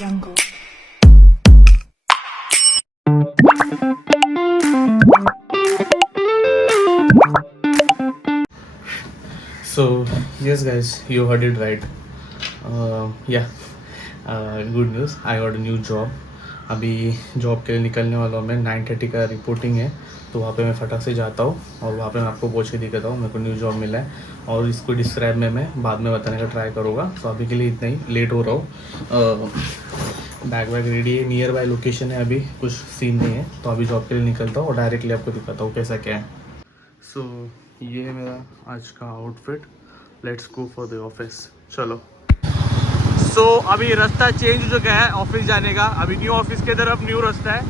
jungle. So yes guys, you heard it right. Good news, I got a new job. अभी job के लिए निकलने वाला हूँ मैं. 9:30 का रिपोर्टिंग है, तो वहाँ पे मैं फटाक से जाता हूँ और वहाँ पे मैं आपको पहुँच के दिखाता हूँ. मेरे को न्यू जॉब मिला है और इसको डिस्क्राइब में मैं बाद में बताने का ट्राई करूँगा. तो अभी के लिए इतना ही, लेट हो रहा हूँ. बैग वैग रेडी है, नियर बाय लोकेशन है, अभी कुछ सीन नहीं है. तो अभी जॉब के लिए निकलता हूँ और डायरेक्टली आपको दिखाता हूँ कैसा क्या है. सो ये है मेरा आज का outfit. Let's go for the office. चलो. सो अभी रास्ता चेंज हो चुका है ऑफिस जाने का. अभी न्यू ऑफिस के तरफ न्यू रास्ता है,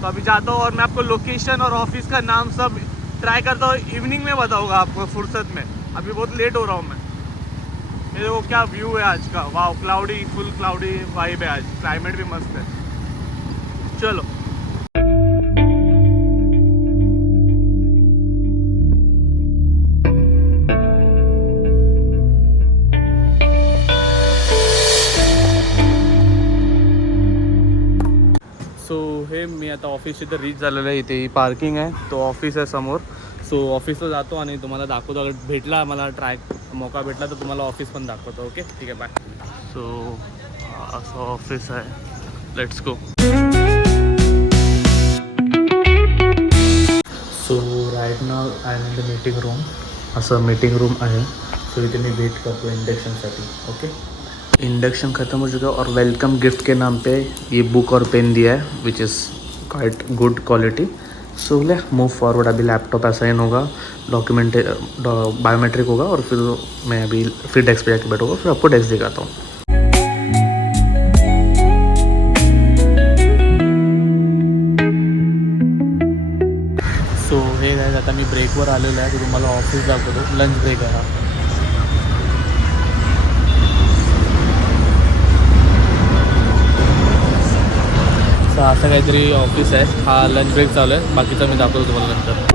तो अभी जाता हूँ और मैं आपको लोकेशन और ऑफिस का नाम सब ट्राई करता हूँ. इवनिंग में बताऊँगा आपको फुर्सत में. अभी बहुत लेट हो रहा हूँ मैं. मेरे को क्या व्यू है आज का, वाह. क्लाउडी, फुल क्लाउडी वाइब है आज. क्लाइमेट भी मस्त है. चलो. सो हे मी आता ऑफिस इथं रीच झालेलं आहे. इथे ही पार्किंग आहे, तो ऑफिस आहे समोर. सो ऑफिसला जातो आणि तुम्हाला दाखवतो. अगर भेटला मला मौका भेटला तर तुम्हाला ऑफिस पण दाखवतो. ओके, ठीक आहे, बाय. सो असं ऑफिस आहे. Let's go. So right now I am in the meeting room. असं मीटिंग रूम आहे. सो इथे मी वेट करतो इंडक्शनसाठी. ओके, इंडक्शन ख़त्म हो चुका है और वेलकम गिफ्ट के नाम पे ये बुक और पेन दिया है, which is quite good quality. So ले मूव फॉरवर्ड. अभी लैपटॉप असाइन होगा, डॉक्यूमेंट बायोमेट्रिक होगा और फिर मैं अभी फिर डेस्क पे जाके बैठूँगा. फिर आपको डेस्क दिखाता हूँ. सो हे गाइस, आता मी ब्रेकवर आलेलो आहे. तर तुम्हाला ऑफिस दाखवतो. लंच ब्रेक आहे हा. असं काहीतरी ऑफिस आहे. हा लंच ब्रेक चालू आहे. बाकीचं मी दाखवतो तुम्हाला नंतर.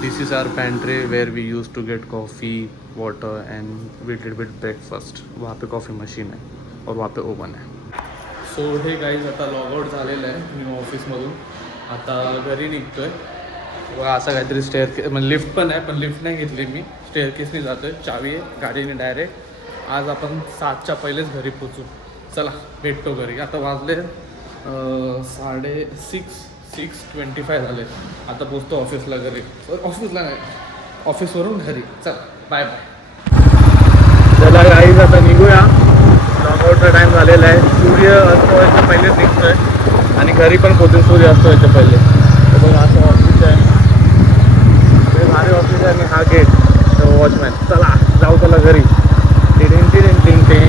This is our pantry where we used to get coffee, water and we did with breakfast. वहाँ पे कॉफ़ी मशीन है और वहाँ पे ओवन है. सो हे गाईज, आता लॉगआउट झालेलं आहे न्यू ऑफिसमधून. आता घरी निघतो आहे. बघा असं काहीतरी स्टेअर म्हणजे लिफ्ट पण आहे, पण लिफ्ट नाही घेतली मी. स्टेअरकेसनी जातो आहे. चावी आहे गाडीने डायरेक्ट. आज आपण 7च्या पहिलेच घरी पोचू. चला भेटतो घरी. आता वाजले 6:25 झाले. आता पोचतो ऑफिसला घरी. ऑफिसला नाही, ऑफिसवरून घरी. चला बाय बाय. चला गाईज, आता निघूया. लॉगआउटचा टाईम झालेला आहे. सूर्य अस्त व्हायच्या पहिलेच निघतो आहे आणि घरी पण पोचून सूर्य अस्त व्हायच्या पहिले. तर बघा असं ऑफिस आहे. हे भारी ऑफिस आहे आणि हा गेट वॉचमॅन. चला जाऊ त्याला घरी. टिडिंग टिडिंग टिंग टिंग.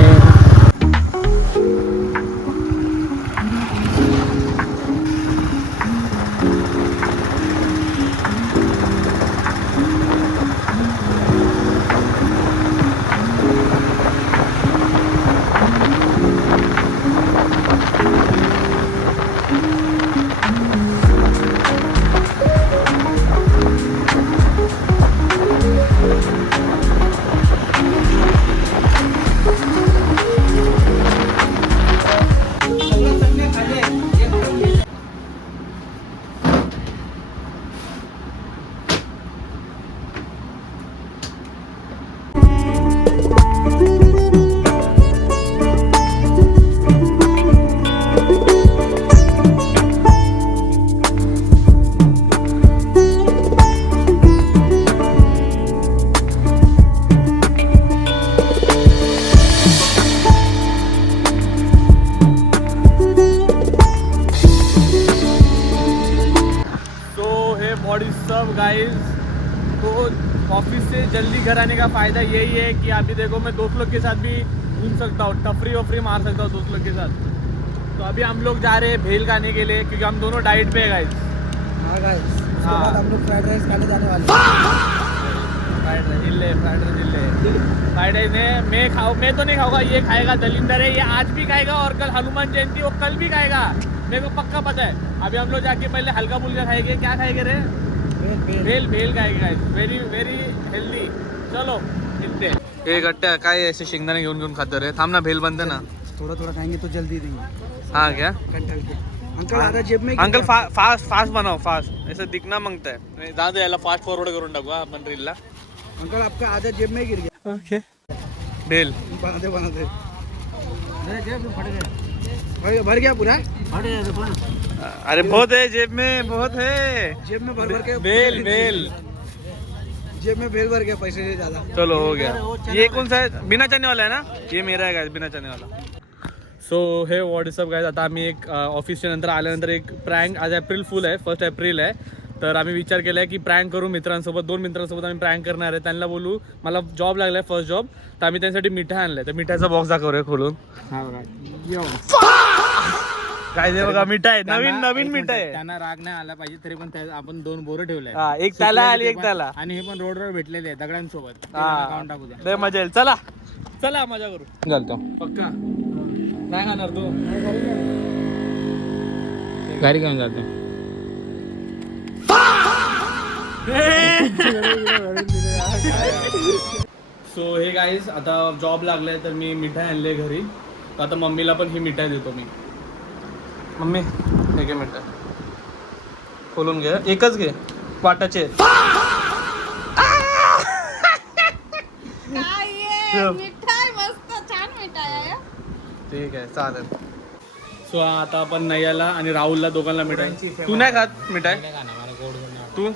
सब गाइस, तो ऑफिस से जल्दी घर आने का फ़ायदा यही है कि अभी देखो मैं दोस्त लोग के साथ भी घूम सकता हूँ, तफरी वफरी मार सकता हूँ दोस्त लोग के साथ. तो अभी हम लोग जा रहे हैं भेल खाने के लिए क्योंकि हम दोनों डाइट पे है गाइस. हाँ गाइस, उसके बाद हम लोग फ्राइड राइस खाने जाने वाले हैं. फ्राइड फ्राइड राइस में मैं तो नहीं खाऊंगा, ये खाएगा दलिंदर है, ये आज भी खाएगा और कल हनुमान जयंती वो कल भी खाएगा, मेरे को पक्का पता है। अभी हम लोग जाके पहले हल्का फुल्का खाएंगे, क्या खाएंगे रे? भेल खाएंगे, वेरी वेरी हेल्दी। चलो इतने हे गट्ट्या काय ऐसे शेंगदाणे घेऊन खातो रे, थांब ना, भेल बनते ना, थोड़ा खाएंगे तो जल्दी देंगे। हाँ क्या अंकल आधा जेब में अंकल फास्ट बनाओ, फास्ट ऐसे दिखना मांगता है, दादा याला फास्ट फॉरवर्ड करून टाकू आपण रीलला। अंकल आपका आधा जेब में गिर गया। ओके भेल बनाते भर गया पूरा। अरे बहुत है जेब में, बहुत है जेब में भर के भेल जेब में भेल भर गया, पैसे से ज्यादा। चलो हो गया। ये कौन सा है? बिना चने वाला है ना? ये मेरा है गाइस, बिना चने वाला। सो हे व्हॉट्सअप गाइस, आता आम्ही एक ऑफिसच्या नंतर आल्यानंतर एक प्रँक, आज एप्रिल फुल आहे, 1 एप्रिल आहे, तर आम्ही विचार केला आहे की प्रँक करू मित्रांसोबत, 2 मित्रांसोबत आम्ही प्रँक करणार आहे। त्यांना बोलू मला जॉब लागला आहे, फर्स्ट जॉब, तर आम्ही त्यांच्यासाठी मिठाई आणलं आहे, तर मिठाईचा बॉक्स दाखवूया खोलून। काय ते बघा, मिठाई, नवीन मिठाई आहे। त्यांना राग नाही आला पाहिजे तरी पण आपण 2 बोरं ठेवले, एक त्याला आणि एक त्याला, आणि हे पण रोडवर भेटलेले आहे दगडांसोबत, खाऊन टाकू द्या। लय मजा येईल, चला मजा करू। चालतो पक्का काय खाणार तू? गाडी घेऊन जातो। सो हे गाईज, आता जॉब लागलाय तर मी मिठाई आणले घरी, तर आता मम्मीला पण ही मिठाई देतो मी। मम्मी हे घे मिठाई, खोलून घे, एकच घे, वाटाचे। मिठाई मस्त छान मिठाई आहे। ठीक आहे चालेल। सो आता आपण नैयाला आणि राहुलला दोघांना मिठाई, तू नाही खात मिठाई? तू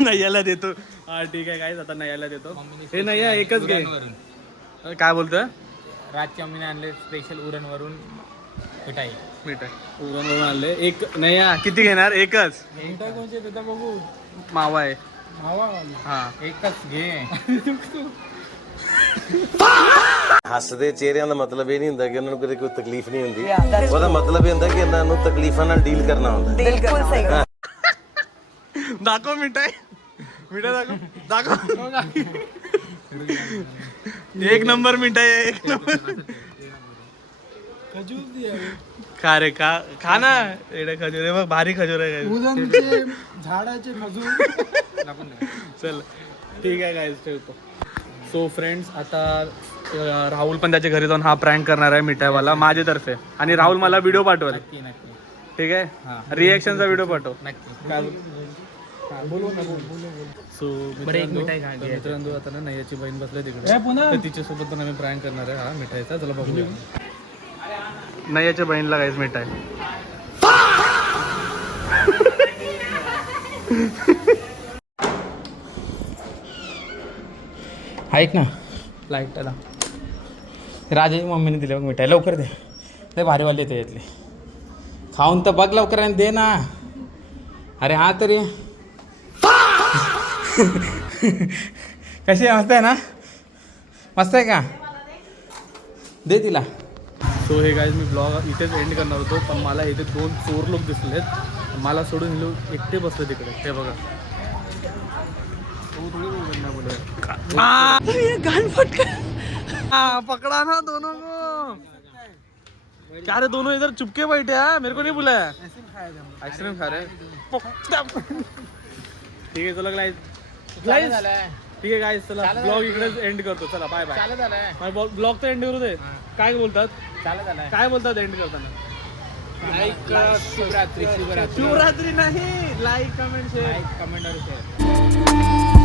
नैयाला देतो, हा ठीक आहे गाईज, आता नैयाला देतो। हे नैया एकच घे, काय बोलतोय? रातच्या मम्मीने आणले स्पेशल उरणवरून मिठाई उरणवरून आणले, एक नैया किती घेणार? एकच मिठाई कोणची देता बघू, मावा आहे, मावा हा एकच घे। ਹੱਸਦੇ ਚਿਹਰਿਆਂ ਦਾ ਮਤਲਬ ਇਹ ਨਹੀਂ ਹੁੰਦਾ ਕਿ ਉਹਨਾਂ ਨੂੰ ਕਦੇ ਕੋਈ ਤਕਲੀਫ ਨਹੀਂ ਹੁੰਦੀ, ਉਹਦਾ ਮਤਲਬ ਇਹ ਹੁੰਦਾ ਕਿ ਇਹਨਾਂ ਨੂੰ ਤਕਲੀਫਾਂ ਨਾਲ ਡੀਲ ਕਰਨਾ ਹੁੰਦਾ। बिल्कुल सही। दाखव मिठाई दाखव एक नंबर मिठाई आहे, एक नंबर। खजूर दिया खा रे, खा ना, एवढे खजूर आहे बघ, भारी खजूर आहे। झाडाचे खजूर। चल ठीक आहे गाईज, ठेवतो। सो फ्रेंड्स, आता राहुल पण त्याच्या घरी जाऊन हा प्रँक करणार आहे मिठाईवाला माझ्यातर्फे, आणि राहुल मला व्हिडिओ पाठवेल, ठीक आहे? रिएक्शनचा व्हिडिओ पाठव। सो मित्रांनो, आता ना नैयाची बहीण बसले तिकडे, तर तिच्यासोबत पण आम्ही प्रँक करणार आहे हा मिठाईचा, चला बघूया। नैयाच्या बहिणीला गाईज मिठाई। ऐक ना, लाईट आला, राजाची मम्मीने दिले बघ मिठाई, लवकर दे, ते भारीवाले येते यातले, खाऊन तर बघ लवकर आणि दे ना। अरे हा तरी कशी मस्त आहे ना? मस्त आहे का? दे तिला। सो हे गाईज, मी ब्लॉग इथेच एंड करणार होतो, पण मला इथे 2 चोर लोक दिसलेत, मला सोडून हे लोक एकटे बसले तिकडे, हे बघा। पकड़ा ना दोनों को, क्या रे दोनों इधर चुपके बैठे हैं, मेरे को नहीं बुलाया। आइसक्रीम खा रहे, ठीक है चलो गाइस, ठीक आहे गाइस, चला ब्लॉग इकडेच एंड करतो, चला बाय बाय। ब्लॉग तर एंड करू दे, काय बोलतात? काय बोलतात एंड करताना? लाईक शिवरात्री शिवरात्री नाही, लाईक कमेंट शेअर कमेंट और शेअर।